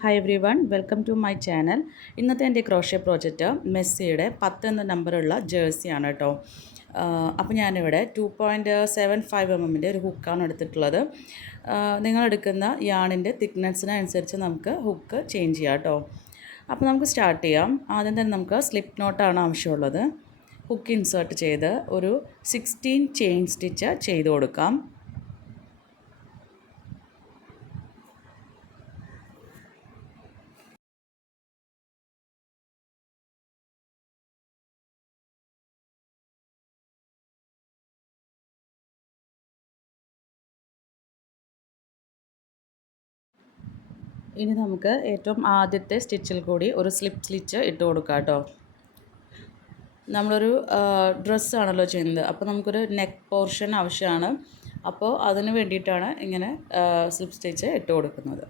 Hi everyone, welcome to my channel. ഇന്നത്തെ എൻ്റെ crochet project മെസ്സിയുടെ 10 എന്ന നമ്പറുള്ള ജേഴ്സിയാണ് കേട്ടോ. അപ്പോൾ ഞാനിവിടെ 2.75 mm ഒരു ഹുക്കാണ് എടുത്തിട്ടുള്ളത്. നിങ്ങളെടുക്കുന്ന യാണിൻ്റെ തിക്നെസ്സിനനുസരിച്ച് നമുക്ക് ഹുക്ക് ചേഞ്ച് ചെയ്യാം കേട്ടോ. അപ്പോൾ നമുക്ക് സ്റ്റാർട്ട് ചെയ്യാം. ആദ്യം തന്നെ നമുക്ക് സ്ലിപ്പ് നോട്ടാണ് ആവശ്യമുള്ളത്. ഹുക്ക് ഇൻസേർട്ട് ചെയ്ത് ഒരു 16 ചെയിൻ സ്റ്റിച്ച് ചെയ്ത് കൊടുക്കാം. ഇനി നമുക്ക് ഏറ്റവും ആദ്യത്തെ സ്റ്റിച്ചിൽ കൂടി ഒരു സ്ലിപ്പ് സ്റ്റിച്ച് ഇട്ട് കൊടുക്കാം കേട്ടോ. നമ്മളൊരു ഡ്രസ്സാണല്ലോ ചെയ്യുന്നത്, അപ്പോൾ നമുക്കൊരു നെക്ക് പോർഷൻ ആവശ്യമാണ്. അപ്പോൾ അതിന് വേണ്ടിയിട്ടാണ് ഇങ്ങനെ സ്ലിപ്പ് സ്റ്റിച്ച് ഇട്ട് കൊടുക്കുന്നത്.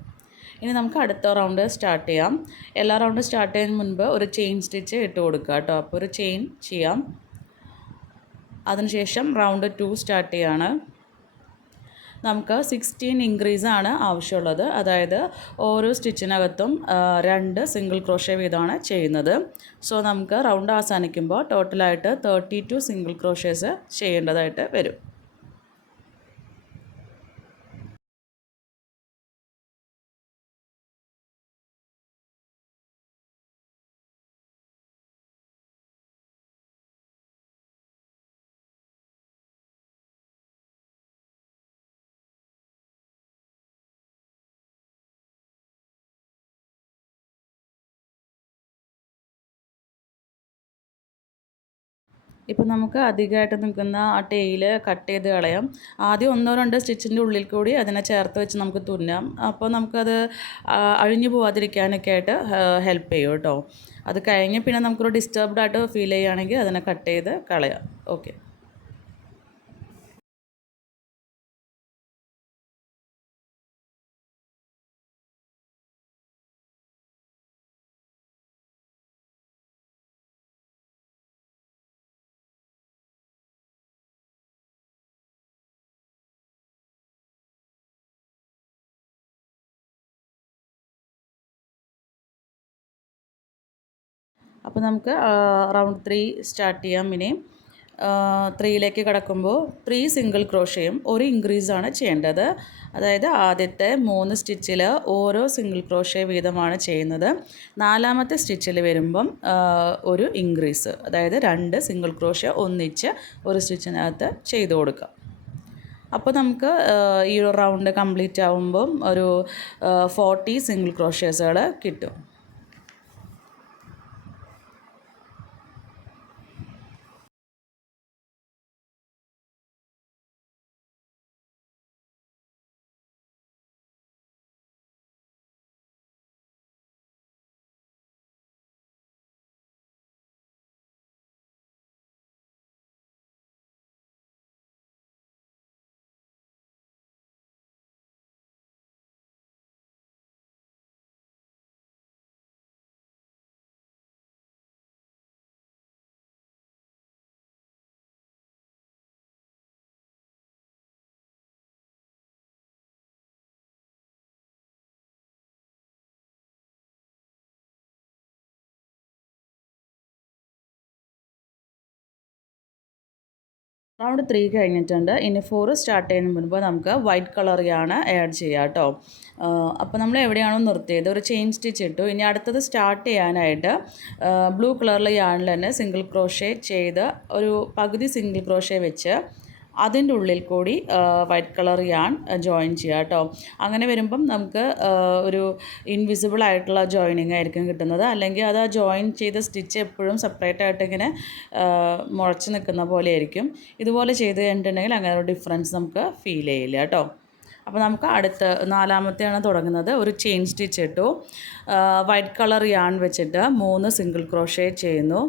ഇനി നമുക്ക് അടുത്ത റൗണ്ട് സ്റ്റാർട്ട് ചെയ്യാം. എല്ലാ റൗണ്ടും സ്റ്റാർട്ട് ചെയ്യുന്നതിന് മുൻപ് ഒരു ചെയിൻ സ്റ്റിച്ച് ഇട്ട് കൊടുക്കുക കേട്ടോ. അപ്പോൾ ഒരു ചെയിൻ ചെയ്യാം. അതിനുശേഷം റൗണ്ട് 2 സ്റ്റാർട്ട് ചെയ്യാണ്. നമുക്ക് 16 ഇൻക്രീസാണ് ആവശ്യമുള്ളത്. അതായത് ഓരോ സ്റ്റിച്ചിനകത്തും 2 സിംഗിൾ ക്രോഷ്യ വീതമാണ് ചെയ്യുന്നത്. സോ നമുക്ക് റൗണ്ട് അവസാനിക്കുമ്പോൾ ടോട്ടലായിട്ട് 32 സിംഗിൾ ക്രോഷ്യേഴ്സ് ചെയ്യേണ്ടതായിട്ട് വരും. ഇപ്പോൾ നമുക്ക് അധികമായിട്ട് നിൽക്കുന്ന ആ ടെയിൽ കട്ട് ചെയ്ത് കളയാം. ആദ്യം 1-2 സ്റ്റിച്ചിൻ്റെ ഉള്ളിൽ കൂടി അതിനെ ചേർത്ത് വെച്ച് നമുക്ക് തുന്നാം. അപ്പോൾ നമുക്കത് അഴിഞ്ഞു പോകാതിരിക്കാനൊക്കെ ആയിട്ട് ഹെൽപ്പ് ചെയ്യും കേട്ടോ. അത് കഴിഞ്ഞ് പിന്നെ നമുക്കൊരു ഡിസ്റ്റർബ്ഡ് ആയിട്ട് ഫീൽ ചെയ്യുകയാണെങ്കിൽ അതിനെ കട്ട് ചെയ്ത് കളയാം. ഓക്കെ. അപ്പോൾ നമുക്ക് റൗണ്ട് 3 സ്റ്റാർട്ട് ചെയ്യാം. ഇനി 3ലേക്ക് കടക്കുമ്പോൾ 3 സിംഗിൾ ക്രോഷ്യയും ഒരു ഇൻക്രീസാണ് ചെയ്യേണ്ടത്. അതായത് ആദ്യത്തെ 3 സ്റ്റിച്ചിൽ ഓരോ സിംഗിൾ ക്രോഷ്യ വീതമാണ് ചെയ്യുന്നത്. 4ാമത്തെ സ്റ്റിച്ചിൽ വരുമ്പം ഒരു ഇൻക്രീസ്, അതായത് 2 സിംഗിൾ ക്രോഷ്യ ഒന്നിച്ച് ഒരു സ്റ്റിച്ചിനകത്ത് ചെയ്ത് കൊടുക്കാം. അപ്പോൾ നമുക്ക് ഈ ഒരു റൗണ്ട് കംപ്ലീറ്റ് ആകുമ്പം ഒരു 40 സിംഗിൾ ക്രോഷ്യേഴ്സുകൾ കിട്ടും. റൗണ്ട് 3 കഴിഞ്ഞിട്ടുണ്ട്. ഇനി 4 സ്റ്റാർട്ട് ചെയ്യുന്നതിന് മുൻപ് നമുക്ക് വൈറ്റ് കളർ യാണ് ആഡ് ചെയ്യുക കേട്ടോ. അപ്പോൾ നമ്മൾ എവിടെയാണോ നിർത്തിയത് ഒരു ചെയിൻ സ്റ്റിച്ച് ഇട്ടു. ഇനി അടുത്തത് സ്റ്റാർട്ട് ചെയ്യാനായിട്ട് ബ്ലൂ കളറിലെ യാണിൽ തന്നെ സിംഗിൾ ക്രോഷ്യ ചെയ്ത് ഒരു പകുതി സിംഗിൾ ക്രോഷ്യ വെച്ച് അതിൻ്റെ ഉള്ളിൽ കൂടി വൈറ്റ് കളർ യാൺ ജോയിൻ ചെയ്യുക കേട്ടോ. അങ്ങനെ വരുമ്പം നമുക്ക് ഒരു ഇൻവിസിബിൾ ആയിട്ടുള്ള ജോയിനിങ് ആയിരിക്കും കിട്ടുന്നത്. അല്ലെങ്കിൽ അത് ആ ജോയിൻ ചെയ്ത സ്റ്റിച്ച് എപ്പോഴും സെപ്പറേറ്റ് ആയിട്ട് ഇങ്ങനെ മുളച്ച് നിൽക്കുന്ന പോലെ ആയിരിക്കും. ഇതുപോലെ ചെയ്ത് കഴിഞ്ഞിട്ടുണ്ടെങ്കിൽ അങ്ങനെ ഒരു ഡിഫറൻസ് നമുക്ക് ഫീൽ ചെയ്യില്ല കേട്ടോ. അപ്പോൾ നമുക്ക് അടുത്ത 4ാമത്തെയാണ് തുടങ്ങുന്നത്. ഒരു ചെയിൻ സ്റ്റിച്ച് ഇട്ടു. വൈറ്റ് കളർ യാൺ വെച്ചിട്ട് 3 സിംഗിൾ ക്രോഷ്യ ചെയ്യുന്നു.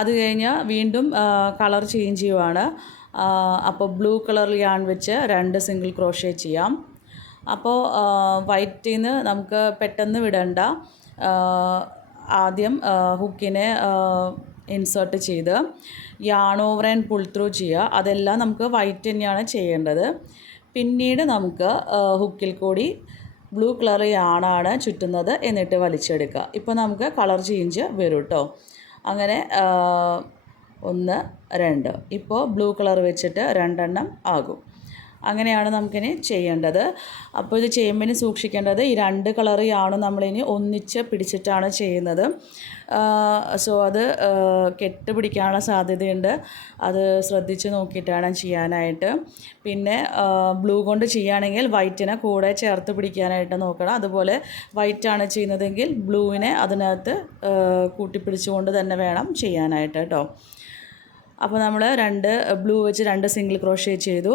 അത് കഴിഞ്ഞ് വീണ്ടും കളർ ചേഞ്ച് ചെയ്യുവാണ്. അപ്പോൾ ബ്ലൂ കളർ യാൺ വെച്ച് 2 സിംഗിൾ ക്രോഷ്യ ചെയ്യാം. അപ്പോൾ വൈറ്റിൽ നിന്ന് നമുക്ക് പെട്ടെന്ന് വിടണ്ട. ആദ്യം ഹുക്കിനെ ഇൻസേർട്ട് ചെയ്ത് yarn over and pull through ചെയ്യുക. അതെല്ലാം നമുക്ക് വൈറ്റ് തന്നെയാണ് ചെയ്യേണ്ടത്. പിന്നീട് നമുക്ക് ഹുക്കിൽ കൂടി ബ്ലൂ കളർ യാണാണ് ചുറ്റുന്നത്, എന്നിട്ട് വലിച്ചെടുക്കുക. ഇപ്പോൾ നമുക്ക് കളർ ചേഞ്ച് വരും കേട്ടോ. അങ്ങനെ 1 2 ഇപ്പോൾ ബ്ലൂ കളർ വെച്ചിട്ട് 2 എണ്ണം ആകും. അങ്ങനെയാണ് നമുക്കിനി ചെയ്യേണ്ടത്. അപ്പോൾ ഇത് ചെയ്യുമ്പോൾ സൂക്ഷിക്കേണ്ടത് ഈ 2 കളർ യാണും നമ്മളിനി ഒന്നിച്ച് പിടിച്ചിട്ടാണ് ചെയ്യുന്നത്. സോ അത് കെട്ട് പിടിക്കാനുള്ള സാധ്യതയുണ്ട്. അത് ശ്രദ്ധിച്ച് നോക്കിയിട്ടാണ് ചെയ്യാനായിട്ട്. പിന്നെ ബ്ലൂ കൊണ്ട് ചെയ്യുകയാണെങ്കിൽ വൈറ്റിനെ കൂടെ ചേർത്ത് പിടിക്കാനായിട്ട് നോക്കണം. അതുപോലെ വൈറ്റാണ് ചെയ്യുന്നതെങ്കിൽ ബ്ലൂവിനെ അതിനകത്ത് കൂട്ടിപ്പിടിച്ചുകൊണ്ട് തന്നെ വേണം ചെയ്യാനായിട്ട് കേട്ടോ. അപ്പോൾ നമ്മൾ 2 ബ്ലൂ വെച്ച് 2 സിംഗിൾ ക്രോഷ്യ ചെയ്തു.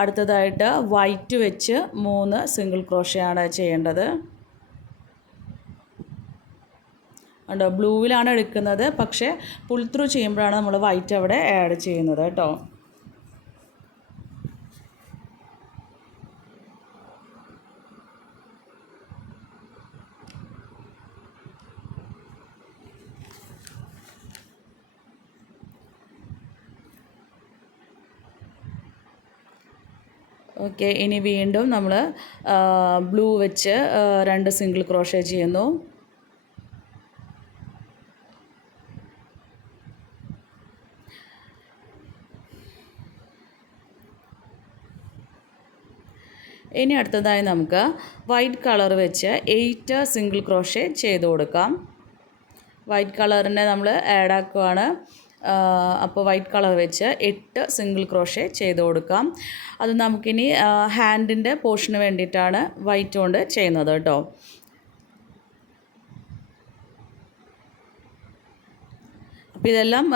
അടുത്തതായിട്ട് വൈറ്റ് വെച്ച് 3 സിംഗിൾ ക്രോഷ്യയാണ് ചെയ്യേണ്ടത്. ഉണ്ടോ, ബ്ലൂവിലാണ് എടുക്കുന്നത്, പക്ഷേ പുൾ ത്രൂ ചെയ്യുമ്പോഴാണ് നമ്മൾ വൈറ്റ് അവിടെ ആഡ് ചെയ്യുന്നത് കേട്ടോ. ഓക്കെ, ഇനി വീണ്ടും നമ്മൾ ബ്ലൂ വെച്ച് 2 സിംഗിൾ ക്രോഷ്യ ചെയ്യുന്നു. ഇനി അടുത്തതായി നമുക്ക് വൈറ്റ് കളർ വെച്ച് 8 സിംഗിൾ ക്രോഷ്യ ചെയ്ത് കൊടുക്കാം. വൈറ്റ് കളറിനെ നമ്മൾ ആഡ് ആക്കുകയാണ്. അപ്പോൾ വൈറ്റ് കളർ വെച്ച് 8 സിംഗിൾ ക്രോഷ്യ ചെയ്ത് കൊടുക്കാം. അത് നമുക്കിനി ഹാൻഡിൻ്റെ പോർഷന് വേണ്ടിയിട്ടാണ് വൈറ്റ് കൊണ്ട് ചെയ്യുന്നത് കേട്ടോ. അപ്പോൾ ഇതെല്ലാം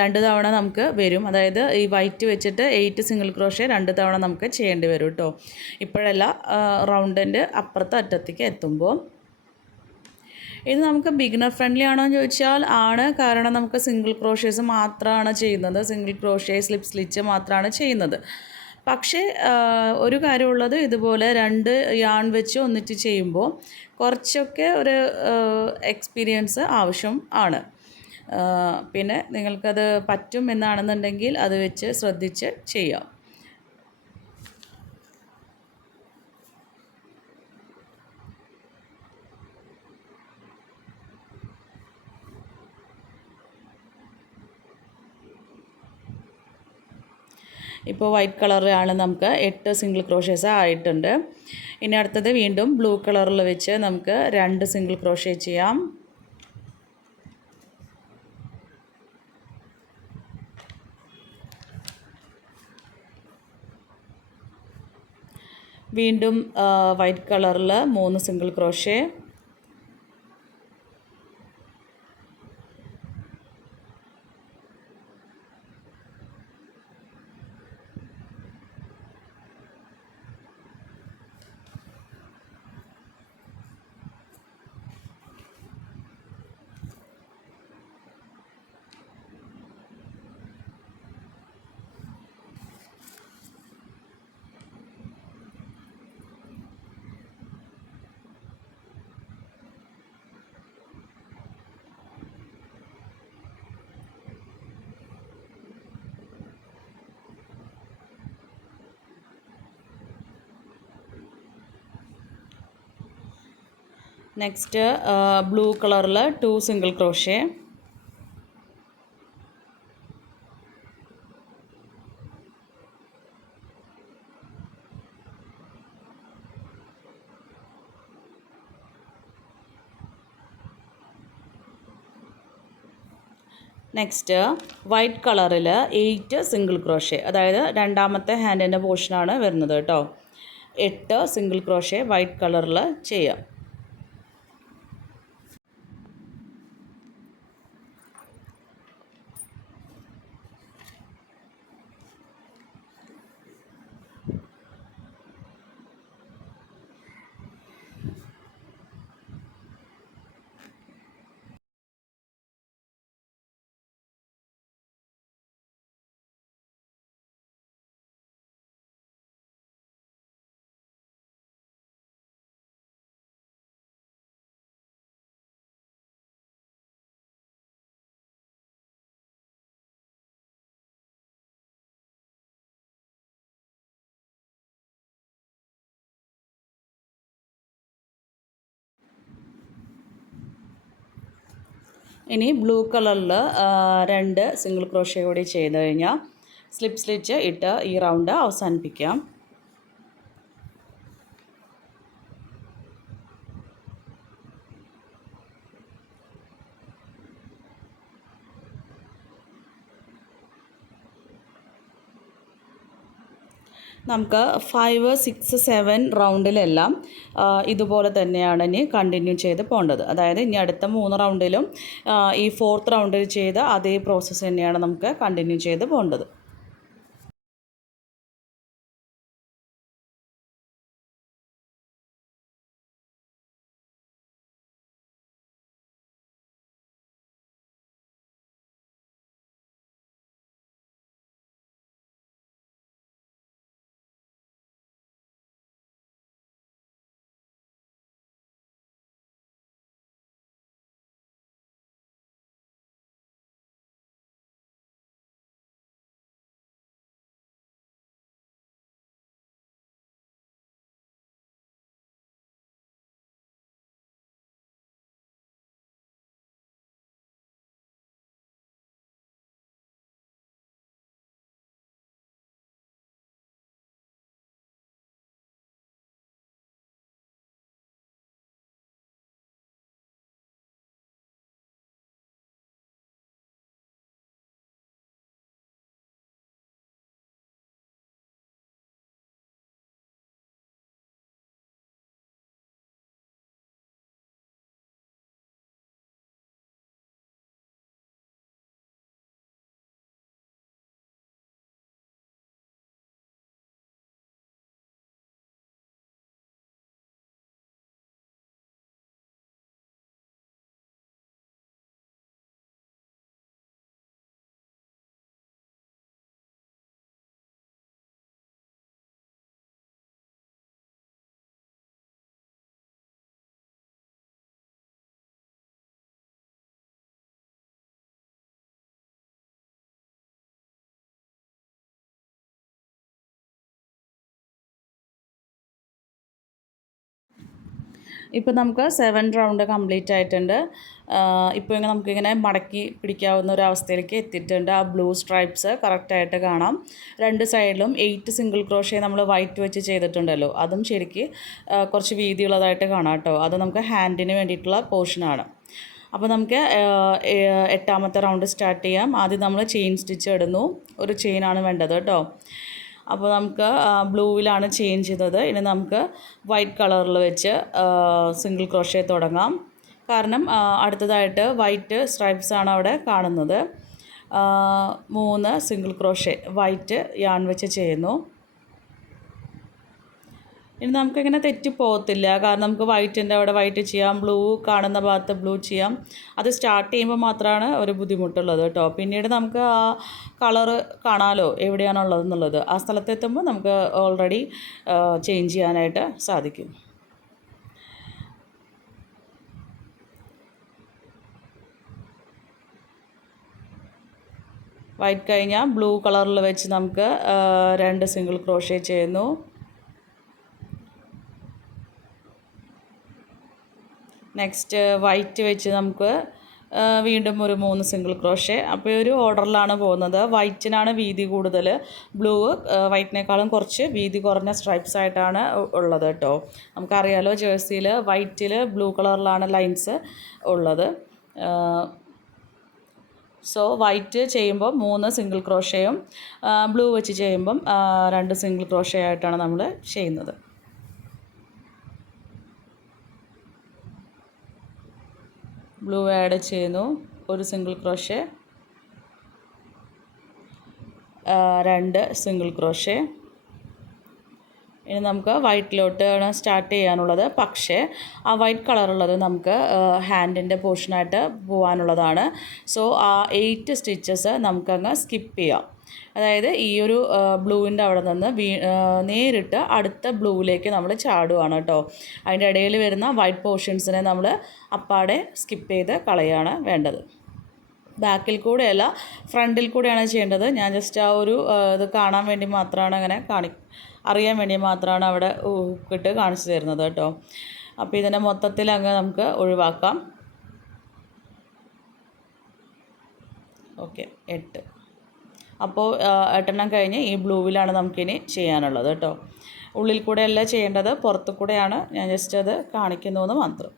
2 തവണ നമുക്ക് വരും. അതായത് ഈ വൈറ്റ് വെച്ചിട്ട് 8 സിംഗിൾ ക്രോഷ്യ 2 തവണ നമുക്ക് ചെയ്യേണ്ടി വരും കേട്ടോ. ഇപ്പോഴല്ല, റൗണ്ടിൻ്റെ അപ്പുറത്തെ അറ്റത്തേക്ക് എത്തുമ്പോൾ. ഇത് നമുക്ക് ബിഗിനർ ഫ്രണ്ട്ലി ആണോ എന്ന് ചോദിച്ചാൽ ആണ്. കാരണം നമുക്ക് സിംഗിൾ ക്രോഷ്യേഴ്സ് മാത്രമാണ് ചെയ്യുന്നത്, സിംഗിൾ ക്രോഷ്യ സ്ലിപ്പ് സ്ലിച്ച് മാത്രമാണ് ചെയ്യുന്നത്. പക്ഷേ ഒരു കാര്യമുള്ളത്, ഇതുപോലെ 2 യാൺ വെച്ച് ഒന്നിച്ച് ചെയ്യുമ്പോൾ കുറച്ചൊക്കെ ഒരു എക്സ്പീരിയൻസ് ആവശ്യം ആണ്. പിന്നെ നിങ്ങൾക്കത് പറ്റും എന്നാണെന്നുണ്ടെങ്കിൽ അത് വെച്ച് ശ്രദ്ധിച്ച് ചെയ്യാം. ഇപ്പോൾ വൈറ്റ് കളറിലാണ് നമുക്ക് 8 സിംഗിൾ ക്രോഷ്യേഴ്സ് ആയിട്ടുണ്ട്. ഇനി അടുത്തത് വീണ്ടും ബ്ലൂ കളറിൽ വെച്ച് നമുക്ക് 2 സിംഗിൾ ക്രോഷ്യ ചെയ്യാം. വീണ്ടും വൈറ്റ് കളറിൽ 3 സിംഗിൾ ക്രോഷ്യ. നെക്സ്റ്റ് ബ്ലൂ കളറിൽ 2 സിംഗിൾ ക്രോഷ്യ. നെക്സ്റ്റ് വൈറ്റ് കളറിൽ 8 സിംഗിൾ ക്രോഷ്യ, അതായത് രണ്ടാമത്തെ ഹാൻഡിൻ്റെ പോർഷനാണ് വരുന്നത് കേട്ടോ. 8 സിംഗിൾ ക്രോഷ്യ വൈറ്റ് കളറിൽ ചെയ്യാം. ഇനി ബ്ലൂ കളറിൽ 2 സിംഗിൾ ക്രോഷ്യ കൂടി ചെയ്ത് കഴിഞ്ഞാൽ സ്ലിപ്പ് സ്റ്റിച്ച് ഇട്ട് ഈ റൗണ്ട് അവസാനിപ്പിക്കാം. നമുക്ക് 5, 6, 7 റൗണ്ടിലെല്ലാം ഇതുപോലെ തന്നെയാണ് ഇനി കണ്ടിന്യൂ ചെയ്ത് പോകേണ്ടത്. അതായത് ഇനി അടുത്ത 3 റൗണ്ടിലും ഈ 4th റൗണ്ടിൽ ചെയ്ത അതേ പ്രോസസ്സ് തന്നെയാണ് നമുക്ക് കണ്ടിന്യൂ ചെയ്ത് പോകേണ്ടത്. ഇപ്പോൾ നമുക്ക് 7 റൗണ്ട് കംപ്ലീറ്റ് ആയിട്ടുണ്ട്. ഇപ്പോൾ നമുക്കിങ്ങനെ മടക്കി പിടിക്കാവുന്ന ഒരു അവസ്ഥയിലേക്ക് എത്തിയിട്ടുണ്ട്. ആ ബ്ലൂ സ്ട്രൈപ്സ് കറക്റ്റായിട്ട് കാണാം. 2 സൈഡിലും 8 സിംഗിൾ ക്രോഷ്യ നമ്മൾ വൈറ്റ് വെച്ച് ചെയ്തിട്ടുണ്ടല്ലോ, അതും ശരിക്ക് കുറച്ച് വീതിയുള്ളതായിട്ട് കാണാം കേട്ടോ. അത് നമുക്ക് ഹാൻഡിന് വേണ്ടിയിട്ടുള്ള പോർഷനാണ്. അപ്പോൾ നമുക്ക് 8ാമത്തെ റൗണ്ട് സ്റ്റാർട്ട് ചെയ്യാം. ആദ്യം നമ്മൾ ചെയിൻ സ്റ്റിച്ച് ഇടുന്നു. ഒരു ചെയിനാണ് വേണ്ടത് കേട്ടോ. അപ്പോൾ നമുക്ക് ബ്ലൂവിലാണ് ചേഞ്ച് ചെയ്തത്. ഇനി നമുക്ക് വൈറ്റ് കളറിൽ വെച്ച് സിംഗിൾ ക്രോഷ്യ തുടങ്ങാം. കാരണം അടുത്തതായിട്ട് വൈറ്റ് സ്ട്രൈപ്സ് ആണ് അവിടെ കാണുന്നത്. 3 സിംഗിൾ ക്രോഷ്യ വൈറ്റ് യാൺ വെച്ച് ചെയ്യുന്നു. ഇനി നമുക്കിങ്ങനെ തെറ്റിപ്പോകത്തില്ല. കാരണം നമുക്ക് വൈറ്റിൻ്റെ അവിടെ വൈറ്റ് ചെയ്യാം, ബ്ലൂ കാണുന്ന ഭാഗത്ത് ബ്ലൂ ചെയ്യാം. അത് സ്റ്റാർട്ട് ചെയ്യുമ്പോൾ മാത്രമാണ് ഒരു ബുദ്ധിമുട്ടുള്ളത് കേട്ടോ. പിന്നീട് നമുക്ക് ആ കളറ് കാണാമല്ലോ എവിടെയാണുള്ളതെന്നുള്ളത്. ആ സ്ഥലത്തെത്തുമ്പോൾ നമുക്ക് ഓൾറെഡി ചേഞ്ച് ചെയ്യാനായിട്ട് സാധിക്കും. വൈറ്റ് കഴിഞ്ഞാൽ ബ്ലൂ കളറിൽ വെച്ച് നമുക്ക് 2 സിംഗിൾ ക്രോഷ്യ ചെയ്യുന്നു. നെക്സ്റ്റ് വൈറ്റ് വെച്ച് നമുക്ക് വീണ്ടും ഒരു 3 സിംഗിൾ ക്രോഷ്യ. അപ്പോൾ ഒരു ഓർഡറിലാണ് പോകുന്നത്. വൈറ്റിനാണ് വീതി കൂടുതൽ, ബ്ലൂ വൈറ്റിനേക്കാളും കുറച്ച് വീതി കുറഞ്ഞ സ്ട്രൈപ്സ് ആയിട്ടാണ് ഉള്ളത് കേട്ടോ. നമുക്കറിയാലോ ജേഴ്സിയിൽ വൈറ്റിൽ ബ്ലൂ കളറിലാണ് ലൈൻസ് ഉള്ളത്. സോ വൈറ്റ് ചെയ്യുമ്പോൾ 3 സിംഗിൾ ക്രോഷ്യയും ബ്ലൂ വെച്ച് ചെയ്യുമ്പം 2 സിംഗിൾ ക്രോഷ്യ ആയിട്ടാണ് നമ്മൾ ചെയ്യുന്നത്. ബ്ലൂ ആഡ് ചെയ്യുന്നു, 1 സിംഗിൾ ക്രോഷ്യ, 2 സിംഗിൾ ക്രോഷ്യ. ഇനി നമുക്ക് വൈറ്റിലോട്ടാണ് സ്റ്റാർട്ട് ചെയ്യാനുള്ളത്. പക്ഷേ ആ വൈറ്റ് കളറുള്ളത് നമുക്ക് ഹാൻഡിൻ്റെ പോർഷനായിട്ട് പോകാനുള്ളതാണ്. സോ ആ 8 സ്റ്റിച്ചസ് നമുക്കങ്ങ് സ്കിപ്പ് ചെയ്യാം. അതായത് ഈ ഒരു ബ്ലൂവിൻ്റെ അവിടെ നിന്ന് നേരിട്ട് അടുത്ത ബ്ലൂവിലേക്ക് നമ്മൾ ചാടുകയാണ് കേട്ടോ. അതിൻ്റെ ഇടയിൽ വരുന്ന വൈറ്റ് പോർഷൻസിനെ നമ്മൾ അപ്പാടെ സ്കിപ്പ് ചെയ്ത് കളയാണ് വേണ്ടത്. ബാക്കിൽ കൂടെയല്ല, ഫ്രണ്ടിൽ കൂടെയാണ് ചെയ്യേണ്ടത്. ഞാൻ ജസ്റ്റ് ആ ഒരു ഇത് കാണാൻ വേണ്ടി മാത്രമാണ് അങ്ങനെ അറിയാൻ വേണ്ടി മാത്രമാണ് അവിടെ ഹുക്കിട്ട് കാണിച്ചു തരുന്നത് കേട്ടോ. അപ്പോൾ ഇതിനെ മൊത്തത്തിൽ അങ്ങ് നമുക്ക് ഒഴിവാക്കാം. ഓക്കെ 8. അപ്പോൾ 8 കഴിഞ്ഞ് ഈ ബ്ലൂവിലാണ് നമുക്കിനി ചെയ്യാനുള്ളത് കേട്ടോ. ഉള്ളിൽ കൂടെ അല്ല ചെയ്യേണ്ടത്, പുറത്തു കൂടെയാണ്. ഞാൻ ജസ്റ്റ് അത് കാണിക്കുന്നു എന്ന് മാത്രം.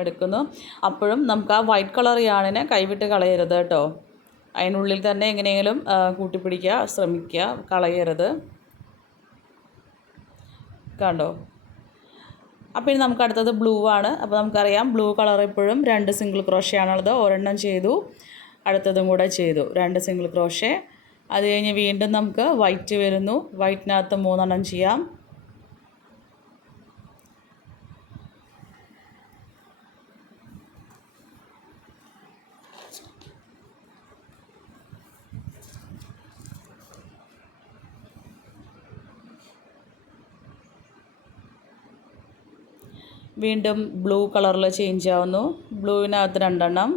എടുക്കുന്നു. അപ്പോഴും നമുക്ക് ആ വൈറ്റ് കളർ യാണിനെ കൈവിട്ട് കളയരുത് കേട്ടോ. അതിനുള്ളിൽ തന്നെ എങ്ങനെയെങ്കിലും കൂട്ടിപ്പിടിക്കുക ശ്രമിക്കുക, കളയരുത്. കണ്ടോ? അപ്പോൾ ഇനി നമുക്ക് അടുത്തത് ബ്ലൂ ആണ്. അപ്പോൾ നമുക്കറിയാം ബ്ലൂ കളർ എപ്പോഴും 2 സിംഗിൾ ക്രോഷേ ആണുള്ളത്. ഒരെണ്ണം ചെയ്തു, അടുത്തതും കൂടെ ചെയ്തു, 2 സിംഗിൾ ക്രോഷേ. അത് കഴിഞ്ഞ് വീണ്ടും നമുക്ക് വൈറ്റ് വരുന്നു. വൈറ്റിനകത്ത് 3 എണ്ണം ചെയ്യാം. വീണ്ടും ബ്ലൂ കളറിൽ ചേഞ്ച് ആവുന്നു. ബ്ലൂവിനകത്ത് 2 എണ്ണം.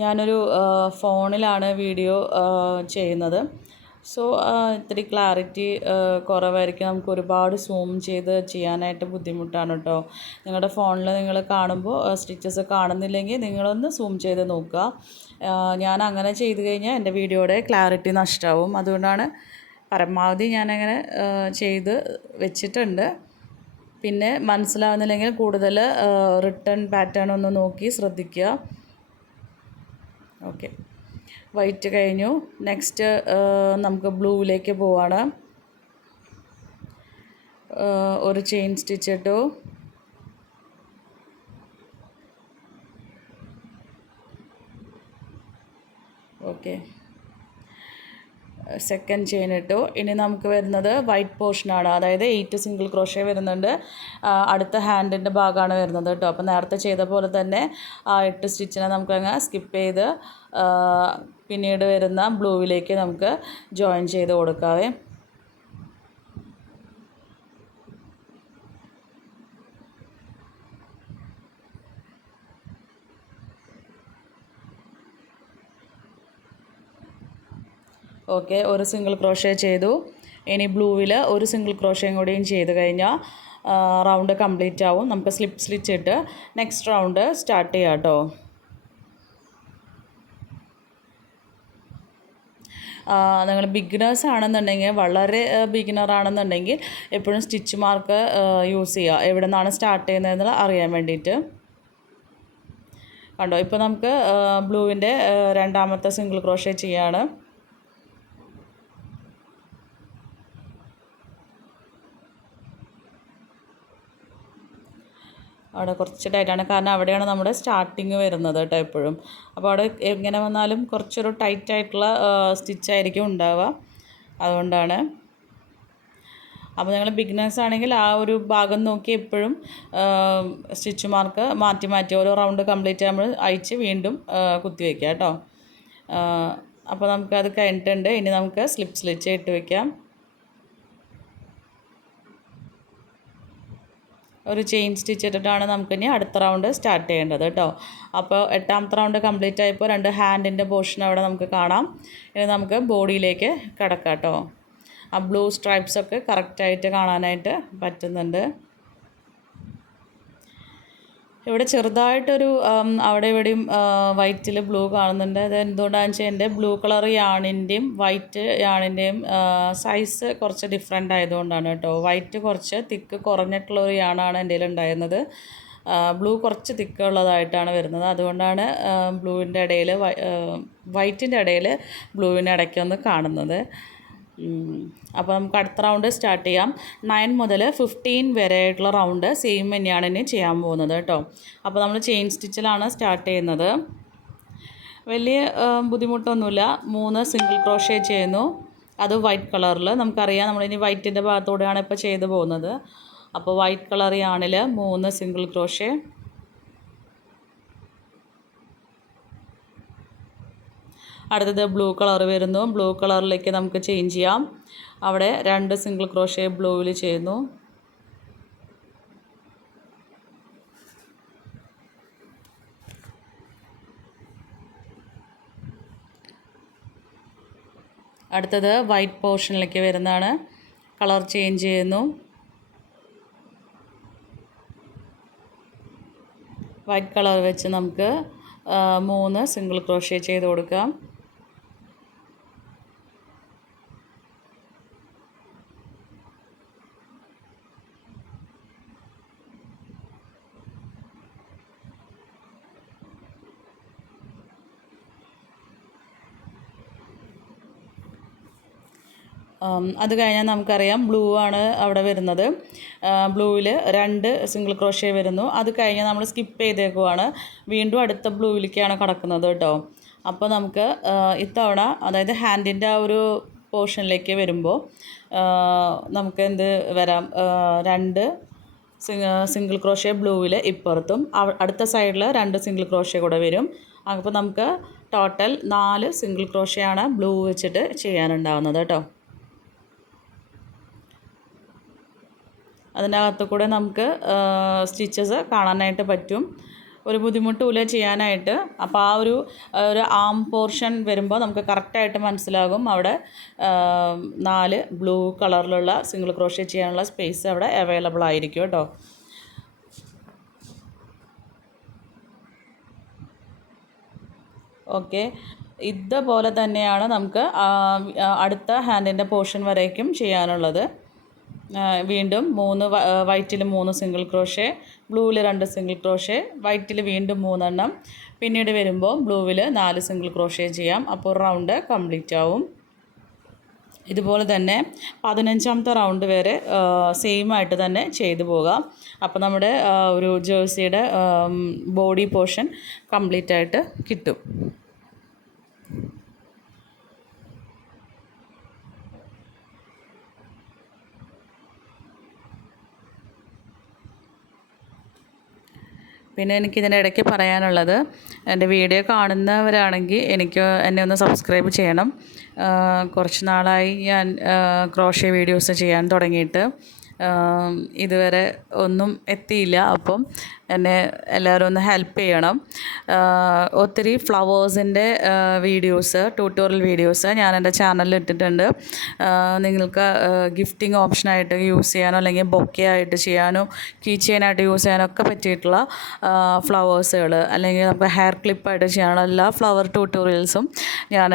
ഞാനൊരു ഫോണിലാണ് വീഡിയോ ചെയ്യുന്നത്. സോ ഇത്തിരി ക്ലാരിറ്റി കുറവായിരിക്കും. നമുക്ക് ഒരുപാട് സൂം ചെയ്ത് ചെയ്യാനായിട്ട് ബുദ്ധിമുട്ടാണ് കേട്ടോ. നിങ്ങളുടെ ഫോണിൽ നിങ്ങൾ കാണുമ്പോൾ സ്റ്റിച്ചസ് കാണുന്നില്ലെങ്കിൽ നിങ്ങളൊന്ന് സൂം ചെയ്ത് നോക്കുക. ഞാൻ അങ്ങനെ ചെയ്ത് കഴിഞ്ഞാൽ എൻ്റെ വീഡിയോയുടെ ക്ലാരിറ്റി നഷ്ടമാവും. അതുകൊണ്ടാണ് പരമാവധി ഞാനങ്ങനെ ചെയ്ത് വെച്ചിട്ടുണ്ട്. പിന്നെ മനസ്സിലാവുന്നില്ലെങ്കിൽ കൂടുതൽ റിട്ടേൺ പാറ്റേൺ ഒന്ന് നോക്കി ശ്രദ്ധിക്കുക. ഓക്കെ, വൈറ്റ് കഴിഞ്ഞു. നെക്സ്റ്റ് നമുക്ക് ബ്ലൂവിലേക്ക് പോവാണ്. ഒരു ചെയിൻ സ്റ്റിച്ച് ഇട്ടു. ഓക്കെ, സെക്കൻഡ് ചെയിൻ ഇട്ടു. ഇനി നമുക്ക് വരുന്നത് വൈറ്റ് പോർഷനാണ്. അതായത് 8 സിംഗിൾ ക്രോഷേ വരുന്നുണ്ട്. അടുത്ത ഹാൻഡിൻ്റെ ഭാഗമാണ് വരുന്നത് കേട്ടോ. അപ്പോൾ നേരത്തെ ചെയ്ത പോലെ തന്നെ ആ 8 സ്റ്റിച്ചിനെ നമുക്കങ്ങ് സ്കിപ്പ് ചെയ്ത് പിന്നീട് വരുന്ന ബ്ലൂവിലേക്ക് നമുക്ക് ജോയിൻ ചെയ്ത് കൊടുക്കാവേ. ഓക്കെ, ഒരു സിംഗിൾ ക്രോഷേ ചെയ്തു. ഇനി ബ്ലൂവിൽ ഒരു സിംഗിൾ ക്രോഷയും കൂടിയും ചെയ്ത് കഴിഞ്ഞാൽ റൗണ്ട് കംപ്ലീറ്റ് ആവും. നമുക്ക് സ്ലിപ്പ് സ്റ്റിച്ച് ഇട്ട് നെക്സ്റ്റ് റൗണ്ട് സ്റ്റാർട്ട് ചെയ്യാം കേട്ടോ. നിങ്ങൾ ബിഗിനേഴ്സ് ആണെന്നുണ്ടെങ്കിൽ, വളരെ ബിഗിനർ ആണെന്നുണ്ടെങ്കിൽ എപ്പോഴും സ്റ്റിച്ച് മാർക്ക് യൂസ് ചെയ്യുക, എവിടെ നിന്നാണ് സ്റ്റാർട്ട് ചെയ്യുന്നതെന്ന് അറിയാൻ വേണ്ടിയിട്ട്. കണ്ടോ, ഇപ്പോൾ നമുക്ക് ബ്ലൂവിൻ്റെ രണ്ടാമത്തെ സിംഗിൾ ക്രോഷേ ചെയ്യാണ്. അവിടെ കുറച്ച് ടൈറ്റാണ്, കാരണം അവിടെയാണ് നമ്മുടെ സ്റ്റാർട്ടിങ് വരുന്നത് കേട്ടോ എപ്പോഴും. അപ്പോൾ അവിടെ എങ്ങനെ വന്നാലും കുറച്ചൊരു ടൈറ്റായിട്ടുള്ള സ്റ്റിച്ചായിരിക്കും ഉണ്ടാവുക, അതുകൊണ്ടാണ്. അപ്പോൾ നിങ്ങൾ ബിഗിനേഴ്സ് ആണെങ്കിൽ ആ ഒരു ഭാഗം നോക്കി എപ്പോഴും സ്റ്റിച്ച് മാർക്ക് മാറ്റി മാറ്റി ഓരോ റൗണ്ട് കംപ്ലീറ്റ് ആകുമ്പോൾ അയച്ച് വീണ്ടും കുത്തി വയ്ക്കുക കേട്ടോ. അപ്പോൾ നമുക്കത് കഴിഞ്ഞിട്ടുണ്ട്. ഇനി നമുക്ക് സ്ലിപ്പ് സ്റ്റിച്ച് ഇട്ട് വയ്ക്കാം. ഒരു ചെയിൻ സ്റ്റിച്ച് ഇട്ടിട്ടാണ് നമുക്കിനി അടുത്ത റൗണ്ട് സ്റ്റാർട്ട് ചെയ്യേണ്ടത് കേട്ടോ. അപ്പോൾ 8ാമത്തെ റൗണ്ട് കംപ്ലീറ്റ് ആയപ്പോൾ 2 ഹാൻഡിൻ്റെ പോർഷൻ അവിടെ നമുക്ക് കാണാം. ഇനി നമുക്ക് ബോഡിയിലേക്ക് കിടക്കാം കേട്ടോ. ആ ബ്ലൂ സ്ട്രൈപ്സൊക്കെ കറക്റ്റായിട്ട് കാണാനായിട്ട് പറ്റുന്നുണ്ട്. ഇവിടെ ചെറുതായിട്ടൊരു അവിടെ ഇവിടെയും വൈറ്റിൽ ബ്ലൂ കാണുന്നുണ്ട്. അത് എന്തുകൊണ്ടാണെന്ന് വെച്ചാൽ എൻ്റെ ബ്ലൂ കളർ യാണിൻ്റെയും വൈറ്റ് യാണിൻ്റെയും സൈസ് കുറച്ച് ഡിഫറെൻ്റ് ആയതുകൊണ്ടാണ് കേട്ടോ. വൈറ്റ് കുറച്ച് തിക്ക് കുറഞ്ഞിട്ടുള്ള ഒരു യാണാണ് എൻ്റെ കയ്യിൽ ഉണ്ടായിരുന്നത്. ബ്ലൂ കുറച്ച് തിക്കുള്ളതായിട്ടാണ് വരുന്നത്. അതുകൊണ്ടാണ് ബ്ലൂവിൻ്റെ ഇടയിൽ വൈറ്റിൻ്റെ ഇടയിൽ ബ്ലൂവിൻ്റെ ഇടയ്ക്കൊന്ന് കാണുന്നത്. അപ്പോൾ നമുക്ക് അടുത്ത റൗണ്ട് സ്റ്റാർട്ട് ചെയ്യാം. 9 മുതൽ 15 വരെയായിട്ടുള്ള റൗണ്ട് സെയിം തന്നെയാണ് ഇനി ചെയ്യാൻ പോകുന്നത് കേട്ടോ. അപ്പോൾ നമ്മൾ ചെയിൻ സ്റ്റിച്ചിലാണ് സ്റ്റാർട്ട് ചെയ്യുന്നത്. വലിയ ബുദ്ധിമുട്ടൊന്നുമില്ല. 3 സിംഗിൾ ക്രോഷേ ചെയ്യുന്നു, അത് വൈറ്റ് കളറിൽ. നമുക്കറിയാം നമ്മളിനി വൈറ്റിൻ്റെ ഭാഗത്തൂടെയാണ് ഇപ്പോൾ ചെയ്ത് പോകുന്നത്. അപ്പോൾ വൈറ്റ് കളർ യാണിൽ 3 സിംഗിൾ ക്രോഷേ. അടുത്തത് ബ്ലൂ കളർ വരുന്നു. ബ്ലൂ കളറിലേക്ക് നമുക്ക് ചേഞ്ച് ചെയ്യാം. അവിടെ 2 സിംഗിൾ ക്രോഷേ ബ്ലൂവിൽ ചെയ്യുന്നു. അടുത്തത് വൈറ്റ് പോർഷനിലേക്ക് വരുന്നതാണ്. കളർ ചേഞ്ച് ചെയ്യുന്നു. വൈറ്റ് കളർ വെച്ച് നമുക്ക് 3 സിംഗിൾ ക്രോഷ്യ ചെയ്ത് കൊടുക്കാം. അത് കഴിഞ്ഞാൽ നമുക്കറിയാം ബ്ലൂ ആണ് അവിടെ വരുന്നത്. ബ്ലൂവിൽ 2 സിംഗിൾ ക്രോഷ്യ വരുന്നു. അത് കഴിഞ്ഞാൽ നമ്മൾ സ്കിപ്പ് ചെയ്തേക്കുവാണ്, വീണ്ടും അടുത്ത ബ്ലൂവിലേക്കാണ് കടക്കുന്നത് കേട്ടോ. അപ്പോൾ നമുക്ക് ഇത്തവണ അതായത് ഹാൻഡിൻ്റെ ആ ഒരു പോർഷനിലേക്ക് വരുമ്പോൾ നമുക്ക് എന്ത് വരാം, 2 സിംഗിൾ ക്രോഷ്യ ബ്ലൂവിൽ ഇപ്പുറത്തും അടുത്ത സൈഡിൽ 2 സിംഗിൾ ക്രോഷ്യ കൂടെ വരും. അപ്പോൾ നമുക്ക് ടോട്ടൽ 4 സിംഗിൾ ക്രോഷ്യയാണ് ബ്ലൂ വെച്ചിട്ട് ചെയ്യാനുണ്ടാവുന്നത് കേട്ടോ. അതിനകത്ത് കൂടെ നമുക്ക് സ്റ്റിച്ചസ് കാണാനായിട്ട് പറ്റും, ഒരു ബുദ്ധിമുട്ടുമില്ല ചെയ്യാനായിട്ട്. അപ്പോൾ ആ ഒരു ആം പോർഷൻ വരുമ്പോൾ നമുക്ക് കറക്റ്റായിട്ട് മനസ്സിലാകും അവിടെ 4 ബ്ലൂ കളറിലുള്ള സിംഗിൾ ക്രോഷ്യ ചെയ്യാനുള്ള സ്പേസ് അവിടെ അവൈലബിൾ ആയിരിക്കും കേട്ടോ. ഓക്കെ, ഇതുപോലെ തന്നെയാണ് നമുക്ക് അടുത്ത ഹാൻഡിൻ്റെ പോർഷൻ വരേക്കും ചെയ്യാനുള്ളത്. വീണ്ടും 3 വൈറ്റിൽ 3 സിംഗിൾ ക്രോഷ്യ, ബ്ലൂവിൽ 2 സിംഗിൾ ക്രോഷ്യ, വൈറ്റിൽ വീണ്ടും 3 എണ്ണം, പിന്നീട് വരുമ്പോൾ ബ്ലൂവിൽ 4 സിംഗിൾ ക്രോഷ്യ ചെയ്യാം. അപ്പോൾ റൗണ്ട് കംപ്ലീറ്റ് ആവും. ഇതുപോലെ തന്നെ 15ാമത്തെ റൗണ്ട് വരെ സെയിം ആയിട്ട് തന്നെ ചെയ്തു പോകാം. അപ്പോൾ നമ്മുടെ ഒരു ജേഴ്സിയുടെ ബോഡി പോർഷൻ കംപ്ലീറ്റ് ആയിട്ട് കിട്ടും. പിന്നെ എനിക്കിതിൻ്റെ ഇടയ്ക്ക് പറയാനുള്ളത്, എൻ്റെ വീഡിയോ കാണുന്നവരാണെങ്കിൽ എന്നെ ഒന്ന് സബ്സ്ക്രൈബ് ചെയ്യണം. കുറച്ച് നാളായി ഞാൻ ക്രോഷ്യ വീഡിയോസ് ചെയ്യാൻ തുടങ്ങിയിട്ട് ഇതുവരെ ഒന്നും എത്തിയില്ല. അപ്പം എന്നെ എല്ലാവരും ഒന്ന് ഹെൽപ്പ് ചെയ്യണം. ഒത്തിരി ഫ്ലവേഴ്സിൻ്റെ വീഡിയോസ്, ട്യൂട്ടോറിയൽ വീഡിയോസ് ഞാൻ എൻ്റെ ചാനലിൽ ഇട്ടിട്ടുണ്ട്. നിങ്ങൾക്ക് ഗിഫ്റ്റിംഗ് ഓപ്ഷനായിട്ട് യൂസ് ചെയ്യാനോ അല്ലെങ്കിൽ ബൊക്കെ ആയിട്ട് ചെയ്യാനോ കീ ചെയിനായിട്ട് യൂസ് ചെയ്യാനോ ഒക്കെ പറ്റിയിട്ടുള്ള ഫ്ലവേഴ്സുകൾ, അല്ലെങ്കിൽ നമുക്ക് ഹെയർ ക്ലിപ്പായിട്ട് ചെയ്യാനുള്ള എല്ലാ ഫ്ലവർ ട്യൂട്ടോറിയൽസും ഞാൻ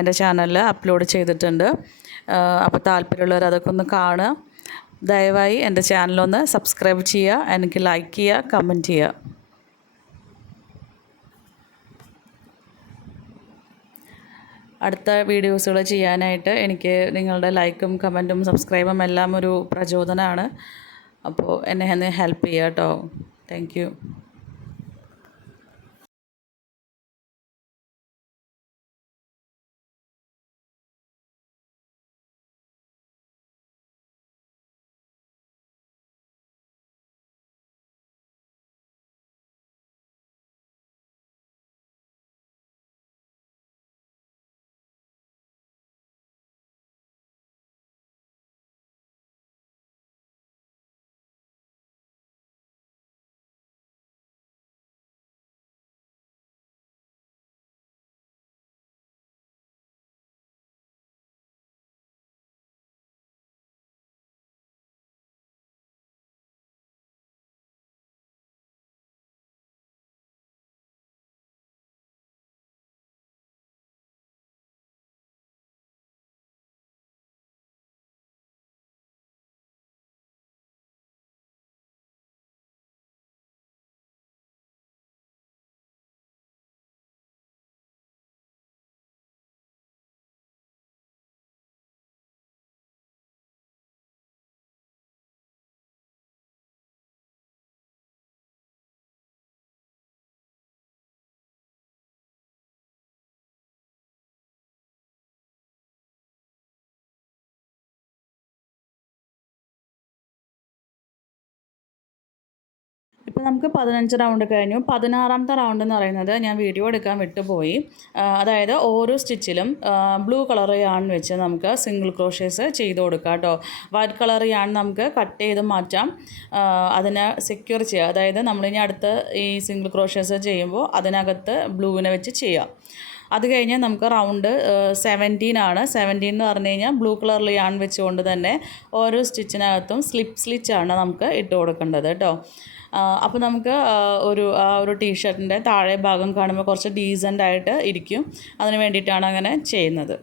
എൻ്റെ ചാനലിൽ അപ്ലോഡ് ചെയ്തിട്ടുണ്ട്. അപ്പോൾ താല്പര്യമുള്ളവർ അതൊക്കെ ഒന്ന് കാണുക. ദയവായി എൻ്റെ ചാനലൊന്ന് സബ്സ്ക്രൈബ് ചെയ്യുക, എനിക്ക് ലൈക്ക് ചെയ്യുക, കമൻറ്റ് ചെയ്യുക. അടുത്ത വീഡിയോസുകൾ ചെയ്യാനായിട്ട് എനിക്ക് നിങ്ങളുടെ ലൈക്കും കമൻറ്റും സബ്സ്ക്രൈബും എല്ലാം ഒരു പ്രചോദനമാണ്. അപ്പോൾ എന്നെ ഒന്ന് ഹെൽപ്പ് ചെയ്യുക കേട്ടോ. Thank you. ഇപ്പോൾ നമുക്ക് 15 റൗണ്ട് കഴിഞ്ഞു. 16ാമത്തെ റൗണ്ട് എന്ന് പറയുന്നത് ഞാൻ വീഡിയോ എടുക്കാൻ വിട്ടുപോയി. അതായത് ഓരോ സ്റ്റിച്ചിലും ബ്ലൂ കളർ യാൺ വെച്ച് നമുക്ക് സിംഗിൾ ക്രോഷ്യേസ് ചെയ്ത് കൊടുക്കാം കേട്ടോ. വൈറ്റ് കളർ യാൺ നമുക്ക് കട്ട് ചെയ്ത് മാറ്റാം, അതിനെ സെക്യൂർ ചെയ്യുക. അതായത് നമ്മളിനി അടുത്ത് ഈ സിംഗിൾ ക്രോഷ്യേസ് ചെയ്യുമ്പോൾ അതിനകത്ത് ബ്ലൂവിനെ വെച്ച് ചെയ്യാം. അത് കഴിഞ്ഞാൽ നമുക്ക് റൗണ്ട് 17 ആണ്. 17 എന്ന് പറഞ്ഞു കഴിഞ്ഞാൽ ബ്ലൂ കളറിൽ യാൺ വെച്ചുകൊണ്ട് തന്നെ ഓരോ സ്റ്റിച്ചിനകത്തും സ്ലിച്ചാണ് നമുക്ക് ഇട്ട് കൊടുക്കേണ്ടത് കേട്ടോ. അപ്പോൾ നമുക്ക് ഒരു ടീഷർട്ടിൻ്റെ താഴെ ഭാഗം കാണുമ്പോൾ കുറച്ച് ഡീസൻ്റ് ആയിട്ട് ഇരിക്കും. അതിന് വേണ്ടിയിട്ടാണ് അങ്ങനെ ചെയ്യുന്നത്.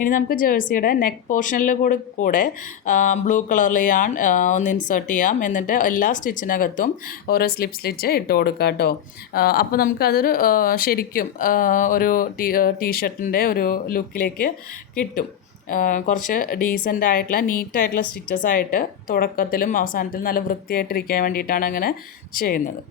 ഇനി നമുക്ക് ജേഴ്സിയുടെ നെക്ക് പോർഷനിൽ കൂടെ ബ്ലൂ കളറിൽ ഒന്ന് ഇൻസേർട്ട് ചെയ്യാം. എന്നിട്ട് എല്ലാ സ്റ്റിച്ചിനകത്തും ഓരോ സ്ലിച്ച് ഇട്ട് കൊടുക്കാം കേട്ടോ. അപ്പോൾ നമുക്കതൊരു ശരിക്കും ഒരു ടീഷർട്ടിൻ്റെ ഒരു ലുക്കിലേക്ക് കിട്ടും. കുറച്ച് ഡീസൻ്റ് ആയിട്ടുള്ള നീറ്റായിട്ടുള്ള സ്റ്റിച്ചസ് ആയിട്ട് തുടക്കത്തിലും അവസാനത്തിലും നല്ല വൃത്തിയായിട്ടിരിക്കാൻ വേണ്ടിയിട്ടാണ് അങ്ങനെ ചെയ്യുന്നത്.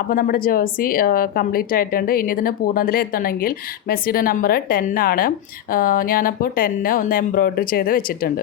അപ്പോൾ നമ്മുടെ ജേഴ്സി കംപ്ലീറ്റ് ആയിട്ടുണ്ട്. ഇനി ഇതിന് പൂർണ്ണതയിൽ എത്തണമെങ്കിൽ മെസ്സിയുടെ നമ്പർ 10 ആണ്. ഞാനപ്പോൾ 10 ഒന്ന് എംബ്രോയ്ഡറി ചെയ്ത് വെച്ചിട്ടുണ്ട്.